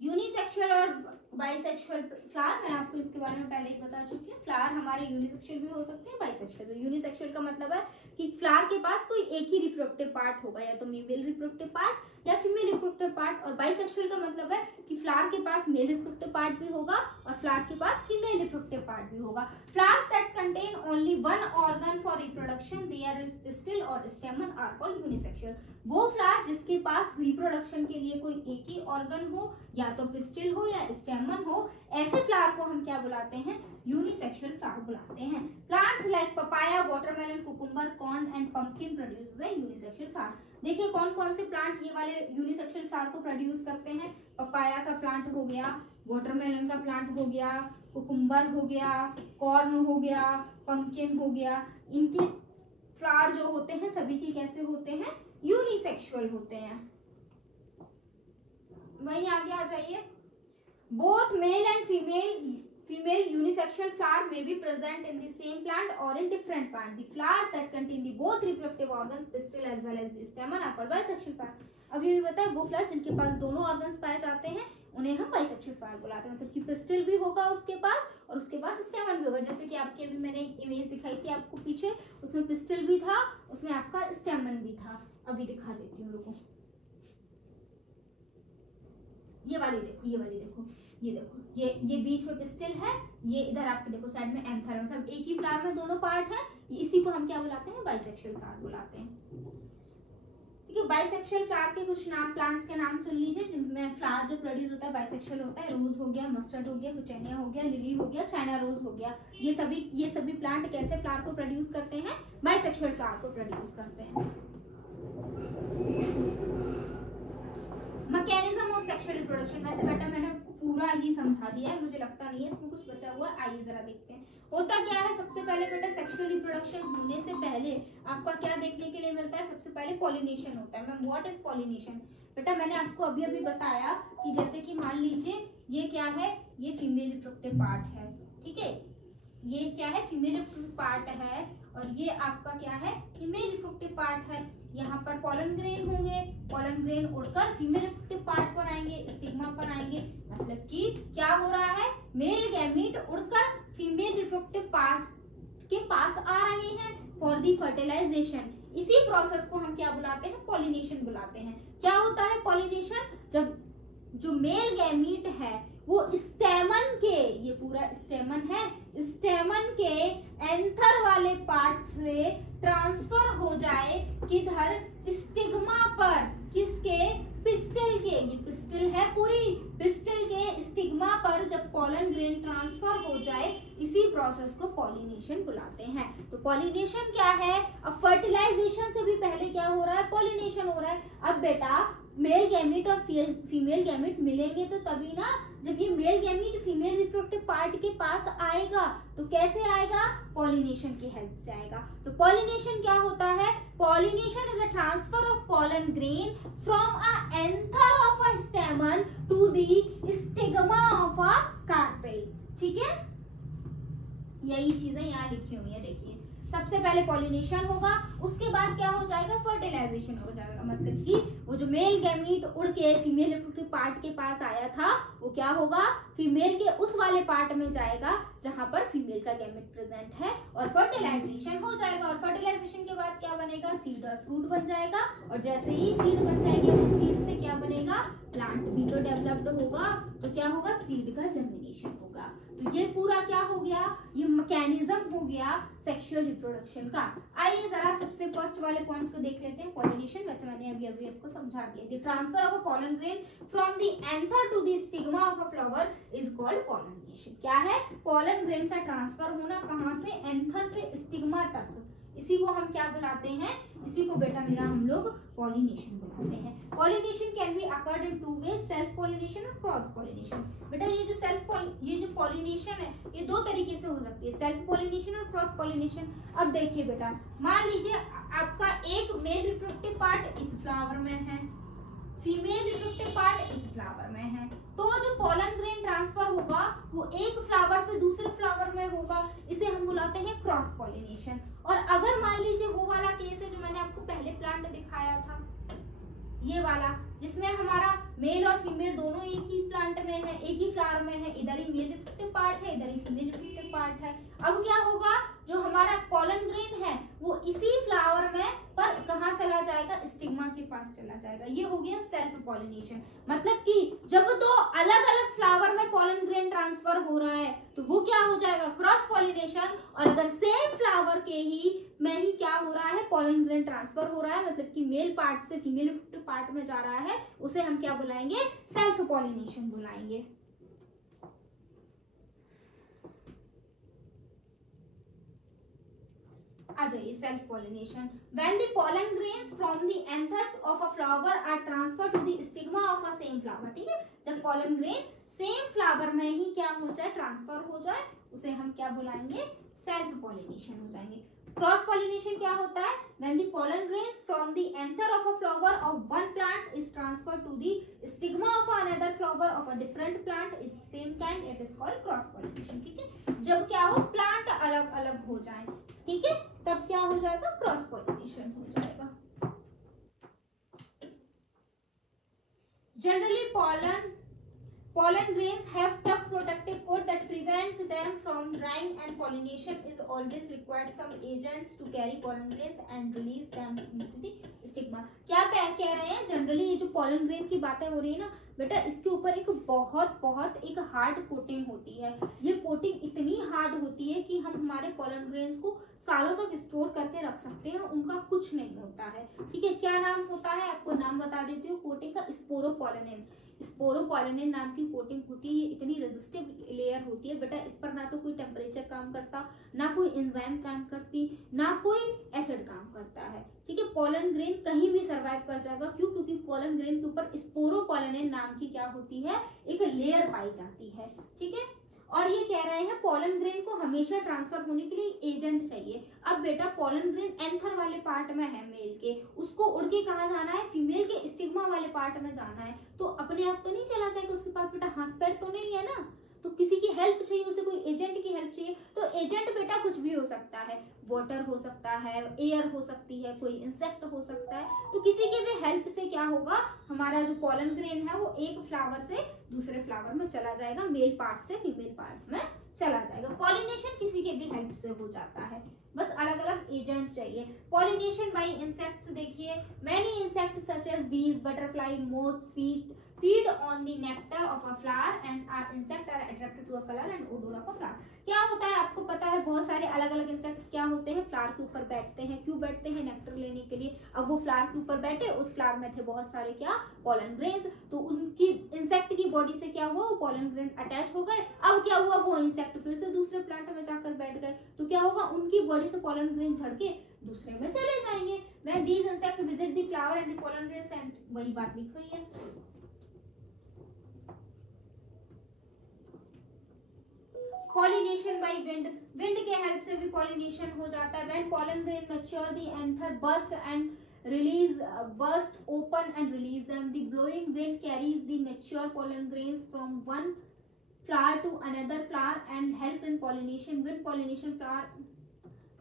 यूनिसेक्सुअल और बाइसेक्सुअल फ्लावर, मैं आपको इसके बारे में पहले ही बता चुकी हूँ। फ्लावर हमारे यूनिसेक्सुअल भी हो सकते हैं, बाइसेक्सुअल भी। यूनिसेक्सुअल का मतलब है कि फ्लावर के पास कोई एक ही रिप्रोडक्टिव पार्ट होगा, या तो मेल रिप्रोडक्टिव पार्ट या फीमेल रिप्रोडक्टिव पार्ट। और बाइसेक्सुअल का मतलब है कि फ्लावर के पास मेल रिप्रोडक्टिव पार्ट भी होगा और फ्लावर के पास फीमेल रिप्रोडक्टिव पार्ट भी होगा। Flowers that contain only 1 organ for reproduction, there is pistil और स्टेमन, आर कॉल्ड यूनिसेक्सुअल। वो फ्लावर जिसके पास रिप्रोडक्शन के लिए कोई एक ही ऑर्गन हो, या तो पिस्टिल हो या स्टेमन हो, ऐसे फ्लावर को हम क्या बुलाते हैं? यूनिसेक्सुअल फ्लावर बुलाते हैं। Plants like papaya, watermelon, cucumber, corn and pumpkin produces a unisexual flower. देखिए कौन कौन से प्लांट ये वाले यूनिसेक्सुअल फ्लावर को प्रोड्यूस करते हैं। पपाया का प्लांट हो गया, वाटरमेलन का प्लांट हो गया, कुकुम्बर हो गया, कॉर्न हो गया, पंपकिन हो गया। इनके फ्लावर जो होते हैं सभी के कैसे होते हैं, यूनिसेक्सुअल होते हैं। वहीं आगे आ जाइए, both male and female unisexual flower may be present in the same plant or in different plant. The flowers that contain the both reproductive organs, pistil as well as the stamen are called bisexual flower. अभी भी बताया वो flower जिनके पास दोनों organs पाए जाते हैं उन्हें हम बाइसेक्सुअल फ्लावर बुलाते हैं, मतलब कि पिस्टिल भी होगा उसके पास और उसके पास स्टेमन भी होगा। जैसे कि आपके अभी मैंने एक इमेज दिखाई थी आपको पीछे, उसमें पिस्टिल भी था, उसमें आपका स्टेमन भी था। अभी दिखा देती हूँ, रुको। ये वाली देखो, ये वाली देखो, ये देखो, ये बीच में पिस्टिल है, ये इधर आपके देखो साइड में एंथर है, मतलब एक ही फ्लावर में दोनों पार्ट है। इसी को हम क्या बुलाते हैं, बाइसेक्सुअल फ्लावर बुलाते हैं। ठीक है, बाइसेक्सुअल फ्लावर के कुछ नाम, प्लांट्स के नाम सुन लीजिए जिनमें फ्लावर जो प्रोड्यूस होता है बाइसेक्सुअल होता है। रोज हो गया, मस्टर्ड हो गया, पिटूनिया हो गया, लिली हो गया, चाइना रोज हो गया। ये सभी प्लांट कैसे फ्लावर को प्रोड्यूस करते हैं, बाइसेक्सुअल फ्लावर को प्रोड्यूस करते हैं। मैकेनिज्म ऑफ सेक्सुअल रिप्रोडक्शन, वैसे बेटा मैंने आपको पूरा ही समझा दिया है, मुझे लगता नहीं है इसमें कुछ बचा हुआ। आइए जरा देखते हैं होता क्या है। सबसे पहले बेटा सेक्सुअल रिप्रोडक्शन होने से पहले आपका क्या देखने के लिए मिलता है, सबसे पहले पॉलिनेशन होता है। Ma'am what is pollination? बेटा मैंने आपको अभी अभी बताया कि जैसे कि मान लीजिए ये क्या है, ये फीमेल रिप्रोडक्टिव पार्ट है, ठीक है, ये क्या है, फीमेल रिप्रोडक्टिव पार्ट है, और ये आपका क्या है, फीमेल रिप्रोडक्टिव पार्ट है। यहाँ पर पॉलन ग्रेन होंगे, पॉलन ग्रेन उड़कर फीमेल रिप्रोडक्टिव पार्ट पर आएंगे, स्टिग्मा पर आएंगे, मतलब कि क्या हो रहा है, मेल गैमीट उड़कर फीमेल रिप्रोडक्टिव पार्ट के पास आ रहे हैं फॉर दी फर्टिलाइजेशन। इसी प्रोसेस को हम क्या बुलाते हैं, पॉलिनेशन बुलाते हैं। क्या होता है पॉलिनेशन? जब जो मेल गैमीट है वो स्टेमन के, ये पूरा स्टेमन है, स्टेमन के एंथर वाले पार्ट से ट्रांसफर हो जाए किधर, स्टिग्मा पर, किसके, पिस्टिल के, ये पिस्टिल है पूरी, पिस्टिल के स्टिग्मा पर जब पॉलन ग्रेन ट्रांसफर हो जाए, इसी प्रोसेस को पॉलिनेशन बुलाते हैं। तो पॉलिनेशन क्या है, अब फर्टिलाइजेशन से भी पहले क्या हो रहा है, पॉलिनेशन हो रहा है। अब बेटा मेल गैमीट और फीमेल गैमीट मिलेंगे तो तभी ना, जब ये male gamete female reproductive part के पास आएगा तो कैसे आएगा, पॉलिनेशन की हेल्प से आएगा। तो पॉलिनेशन क्या होता है, pollination is a transfer of pollen grain from a anther of a stamen to the stigma of a carpel. ठीक है, यही चीजें यहाँ लिखी हुई है, देखिए सबसे पहले पॉलिनेशन होगा, उसके बाद क्या हो जाएगा, फर्टिलाइजेशन हो जाएगा, मतलब कि वो जो मेल गैमीट उड़ के फीमेल रिप्रोडक्टिव पार्ट के पास आया था वो क्या होगा, फीमेल के उस वाले पार्ट में जाएगा जहां पर फीमेल का गैमेट प्रेजेंट है, और फर्टिलाइजेशन हो जाएगा। और फर्टिलाइजेशन के बाद क्या बनेगा, सीड और फ्रूट बन जाएगा, और जैसे ही सीड बन जाएंगे उस सीड से क्या बनेगा, प्लांट भी तो डेवलप्ड होगा, तो क्या होगा, सीड का जर्मिनेशन होगा। तो ये पूरा क्या हो गया, ये मैकेनिज्म हो गया सेक्सुअल रिप्रोडक्शन का। आइए जरा सबसे फर्स्ट वाले पॉइंट को देख लेते हैं, पॉलिनेशन। वैसे मैंने अभी अभी आपको समझा दिया, the transfer of a pollen grain from the anther to the stigma of a flower is called pollination. क्या है, पॉलन ग्रेन का ट्रांसफर होना, कहां से, एंथर से स्टिग्मा तक, इसी को हम क्या बुलाते हैं, इसी को बेटा मेरा हम लोग पॉलिनेशन बुलाते हैं। Pollination can be occurred in two ways, self pollination और क्रॉस पॉलिनेशन। बेटा ये जो पॉलिनेशन है ये दो तरीके से हो सकती है, सेल्फ पॉलिनेशन और क्रॉस पॉलिनेशन। अब देखिए बेटा, मान लीजिए आपका एक मेल रिप्रोडक्टिव पार्ट इस फ्लावर में है, फीमेल रिप्रोडक्टिव पार्ट इस फ्लावर में है, तो जो पॉलन ग्रेन ट्रांसफर होगा वो एक फ्लावर से दूसरे फ्लावर में होगा, इसे हम बुलाते हैं क्रॉस पॉलिनेशन। और अगर मान लीजिए वो वाला केस है जो मैंने आपको पहले प्लांट दिखाया था, ये वाला, जिसमें हमारा मेल और फीमेल दोनों एक ही प्लांट में है, एक ही फ्लावर में है, इधर ही मेल रिप्रोडक्टिव पार्ट है, इधर ही फीमेल रिप्रोडक्टिव पार्ट है। अब क्या होगा, जो हमारा पॉलन ग्रेन है वो इसी फ्लावर में पर कहाँ चला जाएगा, स्टिग्मा के पास चला जाएगा। ये हो गया सेल्फ पॉलिनेशन, मतलब कि जब दो अलग अलग फ्लावर में पॉलन ग्रेन ट्रांसफर हो रहा है तो वो क्या हो जाएगा, क्रॉस पॉलिनेशन। और अगर सेम फ्लावर के ही में ही क्या हो रहा है, पॉलन ग्रेन ट्रांसफर हो रहा है, मतलब कि मेल पार्ट से फीमेल पार्ट में जा रहा है, उसे हम क्या बुलाएंगे, सेल्फ पॉलिनेशन बुलाएंगे। आ जाइए, self pollination. When the pollen grains from the anther of a flower are transferred to the stigma of a same flower, ठीक है, जब pollen grain सेम फ्लावर में ही क्या हो जाए, ट्रांसफर हो जाए, उसे हम क्या बुलाएंगे, सेल्फ पॉलिनेशन हो जाएंगे। क्रॉस पॉलिनेशन क्या होता है? When the pollen grains from the anther of a flower of one plant is transferred to the stigma of another flower of a different plant is same kind, it is called cross pollination। ठीक है, जब क्या हो, plant अलग अलग हो जाए, ठीक है, तब क्या हो जाएगा? क्रॉस पॉलिनेशन हो जाएगा। Generally pollen grains have tough protective coat that prevents them from drying and pollination is always required some agents to carry pollen grains and release them into the stigma। क्या कह रहे हैं? Generally ये जो pollen grain की बातें हो रही है ना बेटा, इसके ऊपर एक बहुत एक हार्ड कोटिंग होती है। ये कोटिंग इतनी हार्ड होती है कि हम हमारे pollen grains को सालों तक स्टोर करके रख सकते हैं, उनका कुछ नहीं होता है। ठीक है, क्या नाम होता है? आपको नाम बता देती हूँ कोटिंग का, स्पोरोपोलेनिन। स्पोरोपोलेनिन नाम की कोटिंग होती है। ये इतनी रेजिस्टिव लेयर होती है बेटा, इस पर ना तो कोई टेम्परेचर काम करता, ना कोई एंजाइम काम करती, ना कोई एसिड काम करता है। ठीक है, पोलन ग्रेन कहीं भी सरवाइव कर जाएगा। क्यों? क्योंकि पोलन ग्रेन के ऊपर स्पोरोपोलेनिन नाम की क्या होती है? एक लेयर पाई जाती है। ठीक है, और ये कह रहे हैं पोलन ग्रेन को हमेशा ट्रांसफर होने के लिए एजेंट चाहिए। अब बेटा पोलन ग्रेन एंथर वाले पार्ट में है मेल के, उसको उड़ के कहाँ जाना है? फीमेल के स्टिग्मा वाले पार्ट में जाना है। तो अपने आप तो नहीं चला जाएगा, उसके पास बेटा हाथ पैर तो नहीं है ना, तो किसी की हेल्प चाहिए, उसे कोई एजेंट की हेल्प चाहिए। तो एजेंट बेटा कुछ भी हो सकता है, वाटर हो सकता है, एयर हो सकती है, कोई इंसेक्ट हो सकता है। तो किसी की भी हेल्प से क्या होगा, हमारा जो पोलन ग्रेन है वो एक फ्लावर से दूसरे फ्लावर में चला जाएगा, मेल पार्ट से फीमेल पार्ट में चला जाएगा। पॉलिनेशन किसी के भी हेल्प से हो जाता है, बस अलग अलग एजेंट चाहिए। पॉलिनेशन बाय इंसेक्ट्स देखिए, मैनी इंसेक्ट सच एज बीज, butterfly, moths feed on the nectar of a flower and our insects are attracted to a color and odor of a flower। क्या होता है आपको पता है? बहुत सारे अलग अलग इंसेक्ट्स क्या होते हैं? फ्लावर के ऊपर बैठते हैं। क्यों बैठते हैं? नेक्टर लेने के लिए। अब वो फ्लावर के ऊपर बैठे, उस फ्लावर में थे बहुत सारे क्या? Pollen grains. तो उनकी इंसेक्ट की बॉडी से क्या हुआ? वो पोलन ग्रेन अटैच हो गए। अब क्या हुआ? वो इंसेक्ट फिर से दूसरे प्लांट में जाकर बैठ गए, तो क्या होगा? उनकी बॉडी से पोलन ग्रेन झड़ के दूसरे में चले जाएंगे। When these insects visit the flower and the pollen grains, and वही बात लिखी हुई है। पॉलिनेशन बाय विंड, विंड के हेल्प से भी पॉलिनेशन हो जाता है। When pollen grain mature the anther burst and release, burst open and release them. The blowing wind carries the mature pollen grains from one flower to another flower and help in pollination. Wind pollination flower,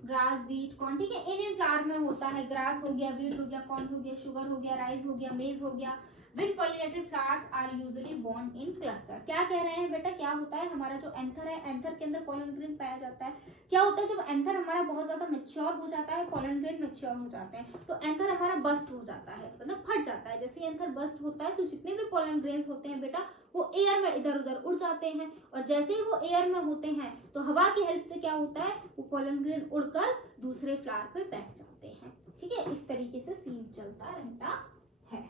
grass, wheat, corn. ठीक है, इन flower में होता है। Grass हो गया, wheat हो गया, corn हो गया, शुगर हो गया, राइस हो गया, मेज हो गया। Wind pollinated flowers are usually borne in cluster. क्या कह रहे हैं बेटा? क्या होता है? हमारा जो एंथर है, एंथर के अंदर पोलन ग्रेन पाया जाता है। क्या होता है? जब एंथर हमारा बहुत ज्यादा मैच्योर हो जाता है, पोलन ग्रेन मैच्योर हो जाते हैं, तो एंथर हमारा बस्ट हो जाता है, मतलब फट जाता है। जैसे एंथर बस्ट होता है तो जितने भी पोलन ग्रेन्स होते हैं बेटा वो एयर में इधर उधर उड़ जाते हैं, और जैसे ही वो एयर में होते हैं तो हवा की हेल्प से क्या होता है? वो पोलन ग्रेन उड़कर दूसरे फ्लावर पर बैठ जाते हैं। ठीक है, इस तरीके से सीन चलता रहता है।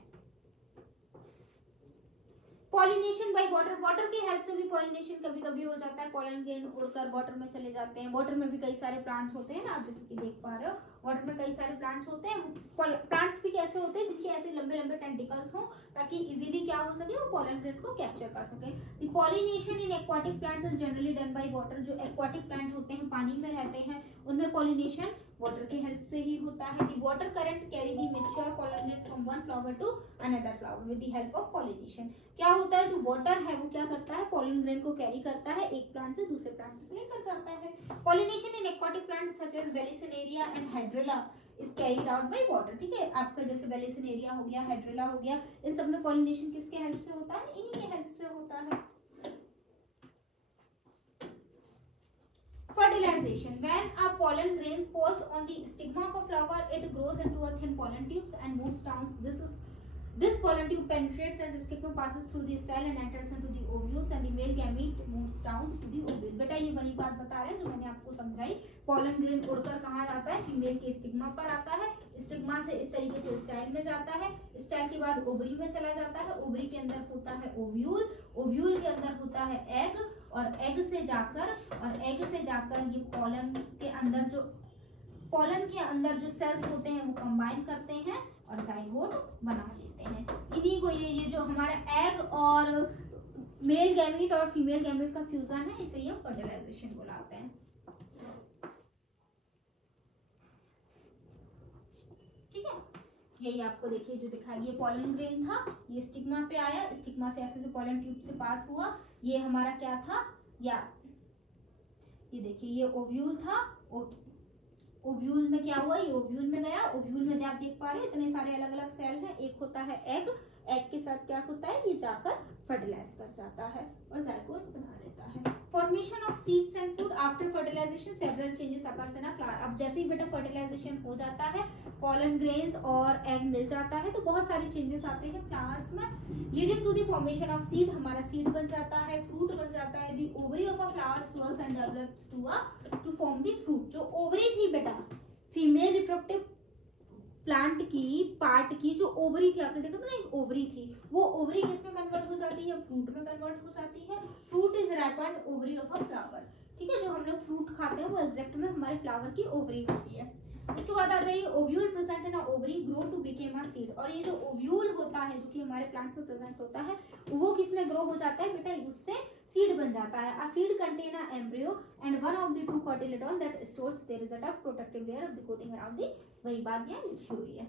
पॉलिनेशन बाय वाटर, वाटर की हेल्प से भी पॉलिनेशन कभी कभी हो जाता है। पोलन ग्रेन उड़कर वाटर में चले जाते हैं। वाटर में भी कई सारे प्लांट्स होते हैं ना, आप जैसे कि देख पा रहे हो, वाटर में कई सारे प्लांट्स होते हैं। प्लांट्स भी कैसे होते हैं? जिनके ऐसे लंबे लंबे टेंटिकल्स हो, ताकि इजीली क्या हो सके? वो पोलन ग्रेन को कैप्चर कर सके। The pollination in aquatic plants is generally done by water. जो एक्वाटिक प्लांट होते हैं, पानी में रहते हैं, उनमें पॉलिनेशन वाटर की हेल्प से ही होता है। The water current carry the mature pollen grain from one flower to another flower with the help of pollination. क्या होता है? जो वाटर है वो क्या करता है? पोलन ग्रेन को कैरी करता है, एक प्लांट से दूसरे प्लांट तक लेकर जाता है। Pollination in aquatic plants such as vallisneria and hydrilla is carried out by water. ठीक है, आपका जैसे वेलिसिनेरिया हो गया, हाइड्रेला हो गया, इन सब में पॉलिनेशन किसके हेल्प से होता है? इन्हीं के हेल्प से होता है। Fertilization. When a pollen grain falls on the stigma of a flower, it grows into a thin pollen tubes and moves down. This pollen tube penetrates and the stigma passes through the style and enters into the ovules and the male gamete moves down to the ovule। बेटा ये वही बात बता रहे हैं जो मैंने आपको समझाई। पोलन ग्रेन उड़कर कहाँ जाता है? फीमेल के स्टिग्मा पर आता है, स्टिग्मा से इस तरीके से स्टाइल में जाता है, स्टाइल के बाद ओवरी में चला जाता है, ओवरी के अंदर होता है ओव्यूल, ओव्यूल के अंदर होता है एग, और एग से जाकर ये पोलन के अंदर जो सेल्स होते हैं वो कंबाइन करते हैं और जाइगोट बना लेते हैं। इन्हीं को ये जो हमारा एग और मेल गैमीट और फीमेल गैमीट का फ्यूजन है, इसे ये फर्टिलाइजेशन बुलाते हैं। यही आपको देखिए जो दिखाई, ये पॉलन ग्रेन था, ये स्टिग्मा पे आया, स्टिग्मा से ऐसे पॉलन ट्यूब से पास हुआ, ये हमारा क्या था, या ये देखिए ये ओव्यूल था, ओव्यूल में क्या हुआ, ये ओव्यूल में गया, ओव्यूल में आप देख पा रहे हो इतने सारे अलग अलग सेल हैं, एक होता है एग, एग के साथ क्या होता है, ये जाकर फर्टिलाइज कर जाता है और जायगोट बना लेता है। Formation of seeds and fruit after fertilization several changes occurs in a flower. अब जैसे ही बेटा फर्टिलाइजेशन हो जाता है, पॉलन ग्रेन्स और एग मिल जाता है, तो बहुत सारे चेंजेस आते हैं फ्लावर्स में, leading to the formation of seed, हमारा सीड बन जाता है, फ्रूट बन जाता है, the ovary of a flower swells and develops to form the fruit. जो ओवरी थी बेटा, फीमेल रिप्रोडक्टिव प्लांट की पार्ट की जो ओवरी थी, आपने देखा था ना एक ओवरी थी, वो ओवरी किस में कन्वर्ट हो जाती है, फ्रूट में कन्वर्ट हो जाती है। Fruit is ripened ovary of a flower, ठीक है, जो हम लोग फ्रूट खाते हैं वो एग्जैक्ट में हमारे फ्लावर की ओवरी होती है। उसके बाद आ जाइए ovule present in a ovary grow to became a seed, और ये जो ओव्यूल होता है जो कि हमारे प्लांट में प्रेजेंट होता है, वो किस में ग्रो हो जाता है बेटा, उससे सीड बन जाता है। A seed contain a embryo and one of the two cotyledon that stores there is a tough protective layer of the coating around the, वही बात यहाँ लिखी हुई है।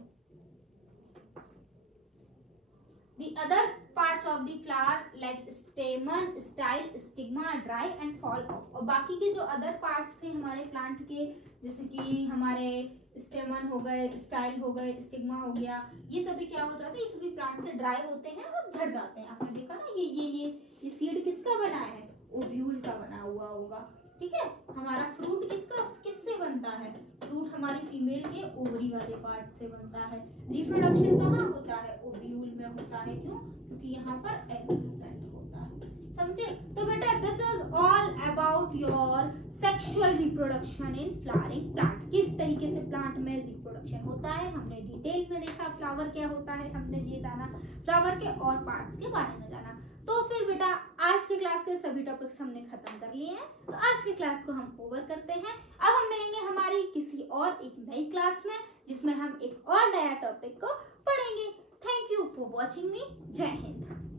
The other parts of the flower like stamen, style, stigma dry and fall off। और बाकी के जो अदर पार्ट्स थे हमारे प्लांट के, जैसे कि हमारे स्टेमन हो गए, स्टाइल हो गए, स्टिग्मा हो गया, ये सभी क्या हो जाते हैं, ये सभी प्लांट से ड्राई होते हैं और झड़ जाते हैं। आपने देखा ना ये सीड किसका बना है, ओव्यूल का बना हुआ होगा, ठीक है। हमारा फ्रूट किससे बनता है, फ्रूट हमारी फीमेल के ओवरी वाले पार्ट से बनता है। रिप्रोडक्शन कहाँ होता है, ओव्यूल में होता है, क्यों, क्योंकि यहाँ पर एग प्रेजेंट होता है, समझे। तो बेटा this is all about your sexual reproduction in flowering plant. किस तरीके से प्लांट में रिप्रोडक्शन होता है हमने डिटेल में देखा, फ्लावर क्या होता है हमने ये जाना, फ्लावर के और पार्ट्स के बारे में जाना। तो फिर बेटा आज के क्लास के सभी टॉपिक्स हमने खत्म कर लिए हैं, तो आज की क्लास को हम ओवर करते हैं। अब हम मिलेंगे हमारी किसी और एक नई क्लास में, जिसमें हम एक और नया टॉपिक को पढ़ेंगे। थैंक यू फॉर वॉचिंग मी। जय हिंद।